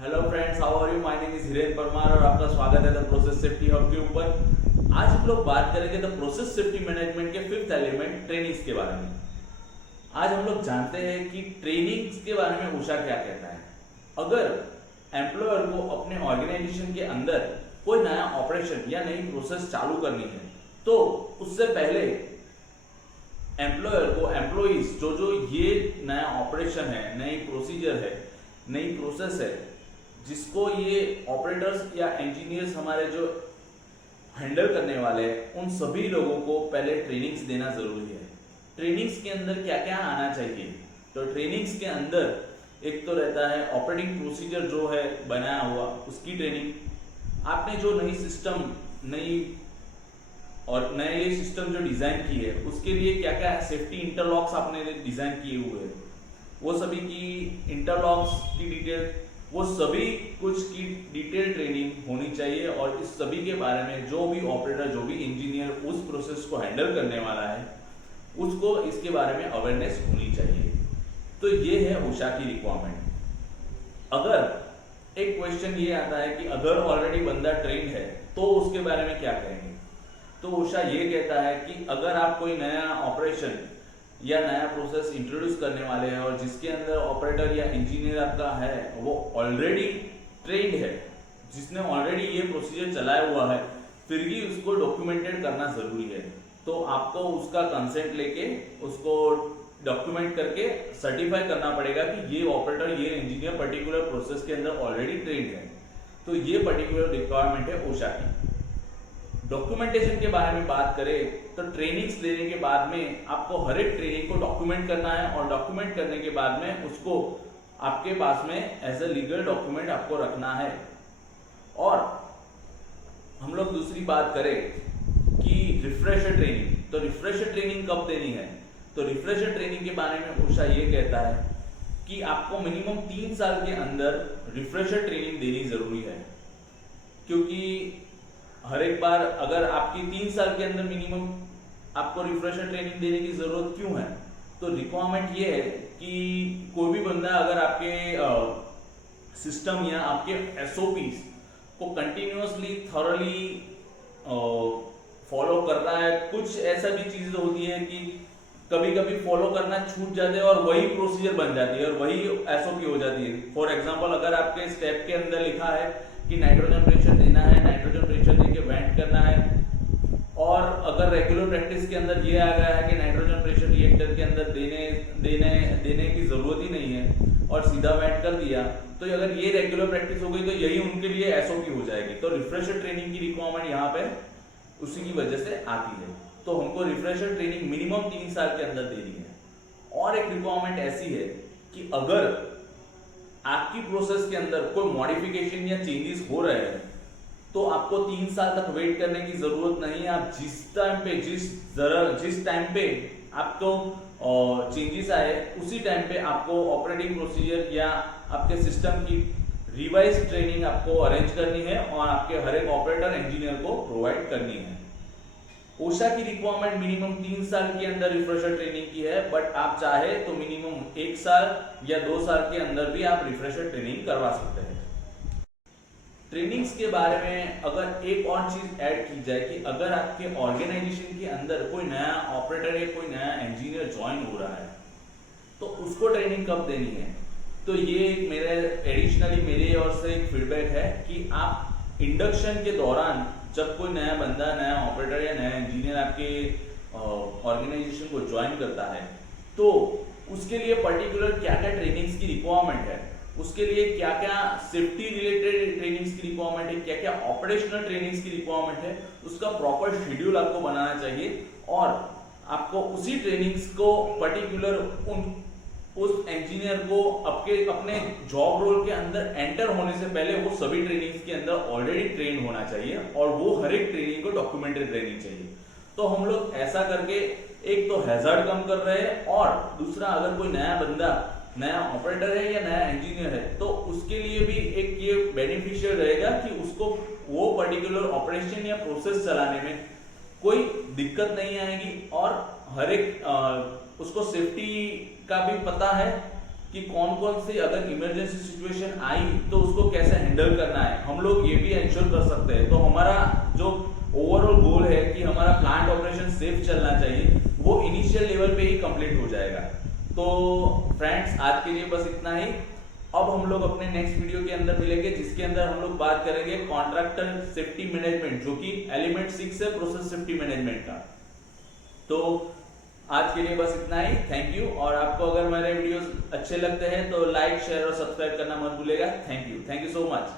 Hello friends, how are you? My name is Hiren Parmar और आपका स्वागत है द प्रोसेस सेफ्टी हब के ऊपर। आज हम लोग बात करेंगे द प्रोसेस सेफ्टी मैनेजमेंट के फिफ्थ एलिमेंट ट्रेनिंग्स के बारे में। आज हम लोग जानते हैं कि ट्रेनिंग्स के बारे में उषा क्या कहता है। अगर एम्प्लॉयर को अपने ऑर्गेनाइजेशन के अंदर कोई नया ऑपरेशन या नई प्रोसेस चालू करनी है तो उससे पहले एम्प्लॉयर को एम्प्लॉइज जो ये नया ऑपरेशन है, नई प्रोसीजर है, नई प्रोसेस है, जिसको ये ऑपरेटर्स या इंजीनियर्स हमारे जो हैंडल करने वाले हैं, उन सभी लोगों को पहले ट्रेनिंग्स देना जरूरी है। ट्रेनिंग्स के अंदर क्या क्या आना चाहिए? तो ट्रेनिंग्स के अंदर एक तो रहता है ऑपरेटिंग प्रोसीजर जो है बनाया हुआ, उसकी ट्रेनिंग। आपने जो नई सिस्टम और नए सिस्टम जो डिजाइन की है उसके लिए क्या क्या सेफ्टी इंटरलॉक्स आपने डिजाइन किए हुए हैं, वो सभी की इंटरलॉक्स की डिटेल, वो सभी कुछ की डिटेल ट्रेनिंग होनी चाहिए। और इस सभी के बारे में जो भी ऑपरेटर, जो भी इंजीनियर उस प्रोसेस को हैंडल करने वाला है, उसको इसके बारे में अवेयरनेस होनी चाहिए। तो ये है उषा की रिक्वायरमेंट। अगर एक क्वेश्चन ये आता है कि अगर ऑलरेडी बंदा ट्रेंड है तो उसके बारे में क्या करेंगे, तो उषा ये कहता है कि अगर आप कोई नया ऑपरेशन या नया प्रोसेस इंट्रोड्यूस करने वाले हैं और जिसके अंदर ऑपरेटर या इंजीनियर आपका है वो ऑलरेडी ट्रेंड है, जिसने ऑलरेडी ये प्रोसीजर चलाया हुआ है, फिर भी उसको डॉक्यूमेंटेड करना जरूरी है। तो आपको उसका कंसेंट लेके उसको डॉक्यूमेंट करके सर्टिफाई करना पड़ेगा कि ये ऑपरेटर, ये इंजीनियर पर्टिकुलर प्रोसेस के अंदर ऑलरेडी ट्रेंड है। तो ये पर्टिकुलर रिक्वायरमेंट है उषा की। डॉक्यूमेंटेशन के बारे में बात करें तो ट्रेनिंग्स लेने के बाद में आपको हर एक ट्रेनिंग को डॉक्यूमेंट करना है और डॉक्यूमेंट करने के बाद में उसको आपके पास में एज ए लीगल डॉक्यूमेंट आपको रखना है। और हम लोग दूसरी बात करें कि रिफ्रेशर ट्रेनिंग, तो रिफ्रेशर ट्रेनिंग कब देनी है? तो रिफ्रेशर ट्रेनिंग के बारे में उषा ये कहता है कि आपको मिनिमम 3 साल के अंदर रिफ्रेशर ट्रेनिंग देनी जरूरी है। क्योंकि हर एक बार अगर आपकी 3 साल के अंदर मिनिमम आपको रिफ्रेशर ट्रेनिंग देने की जरूरत क्यों है? तो रिक्वायरमेंट ये है कि कोई भी बंदा अगर आपके सिस्टम या आपके एसओपीज को कंटिन्यूअसली थॉरली फॉलो कर रहा है, कुछ ऐसा भी चीजें होती है कि कभी कभी फॉलो करना छूट जाते हैं और वही प्रोसीजर बन जाती है और वही एसओपी हो जाती है। फॉर एग्जांपल, अगर आपके स्टेप के अंदर लिखा है कि नाइट्रोजन प्रेशर देना है, नाइट्रोजन प्रेशर देके वेंट करना है, और अगर रेगुलर प्रैक्टिस के अंदर ये आ गया है कि नाइट्रोजन प्रेशर रिएक्टर के अंदर देने की जरूरत ही नहीं है और सीधा वेंट कर दिया, तो अगर ये रेगुलर प्रैक्टिस हो गई तो यही उनके लिए एसओपी हो जाएगी। तो रिफ्रेशर ट्रेनिंग की रिक्वायरमेंट यहाँ पे उसी की वजह से आती है। तो हमको रिफ्रेशर ट्रेनिंग मिनिमम 3 साल के अंदर देनी है। और एक रिक्वायरमेंट ऐसी है कि अगर आपकी प्रोसेस के अंदर कोई मॉडिफिकेशन या चेंजेस हो रहे हैं तो आपको 3 साल तक वेट करने की जरूरत नहीं है। आप जिस टाइम पे आपको चेंजेस आए उसी टाइम पे आपको ऑपरेटिंग प्रोसीजर या आपके सिस्टम की रिवाइज ट्रेनिंग आपको अरेंज करनी है और आपके हर एक ऑपरेटर इंजीनियर को प्रोवाइड करनी है। उषा की रिक्वायरमेंट मिनिमम 3 साल के अंदर रिफ्रेशर ट्रेनिंग की है, बट आप चाहे तो मिनिमम 1 साल या 2 साल के अंदर भी आप रिफ्रेशर ट्रेनिंग करवा सकते हैं। ट्रेनिंग्स के बारे में अगर एक और चीज ऐड की जाए कि अगर आपके ऑर्गेनाइजेशन के अंदर कोई नया ऑपरेटर या कोई नया इंजीनियर ज्वाइन हो रहा है तो उसको ट्रेनिंग कब देनी है? तो ये एडिशनली मेरे ओर से एक फीडबैक है कि आप इंडक्शन के दौरान जब कोई नया बंदा, नया ऑपरेटर या नया इंजीनियर आपके ऑर्गेनाइजेशन को ज्वाइन करता है तो उसके लिए पर्टिकुलर क्या क्या ट्रेनिंग्स की रिक्वायरमेंट है, उसके लिए क्या क्या सेफ्टी रिलेटेड ट्रेनिंग्स की रिक्वायरमेंट है, क्या क्या ऑपरेशनल ट्रेनिंग्स की रिक्वायरमेंट है, उसका प्रॉपर शेड्यूल आपको बनाना चाहिए। और आपको उसी ट्रेनिंग्स को पर्टिकुलर उस इंजीनियर को अपने जॉब रोल के अंदर एंटर होने से पहले वो सभी ट्रेनिंग्स के अंदर ऑलरेडी ट्रेन होना चाहिए और वो हर एक ट्रेनिंग को डॉक्यूमेंटेड रहनी चाहिए। तो हम लोग ऐसा करके एक तो हैजार्ड कम कर रहे हैं और दूसरा अगर कोई नया बंदा, नया ऑपरेटर है या नया इंजीनियर है तो उसके लिए भी एक ये बेनिफिशियल रहेगा कि उसको वो पर्टिकुलर ऑपरेशन या प्रोसेस चलाने में कोई दिक्कत नहीं आएगी और हर एक उसको सेफ्टी का भी पता है कि कौन कौन सी अगर इमरजेंसी सिचुएशन आई तो उसको कैसे हैंडल करना है, हम लोग ये भी इंश्योर कर सकते हैं। तो हमारा जो ओवरऑल गोल है कि हमारा प्लांट ऑपरेशन सेफ चलना चाहिए, वो इनिशियल लेवल पे ही कंप्लीट हो जाएगा। तो फ्रेंड्स, आज के लिए बस इतना ही। अब हम लोग अपने नेक्स्ट वीडियो के अंदर मिलेंगे, जिसके अंदर हम लोग बात करेंगे कॉन्ट्रैक्टर सेफ्टी मैनेजमेंट, जो कि एलिमेंट 6 है प्रोसेस सेफ्टी मैनेजमेंट का। तो आज के लिए बस इतना ही। Thank you. और आपको अगर मेरे वीडियोस अच्छे लगते हैं तो लाइक, शेयर और सब्सक्राइब करना मत भूलिएगा। Thank you so much.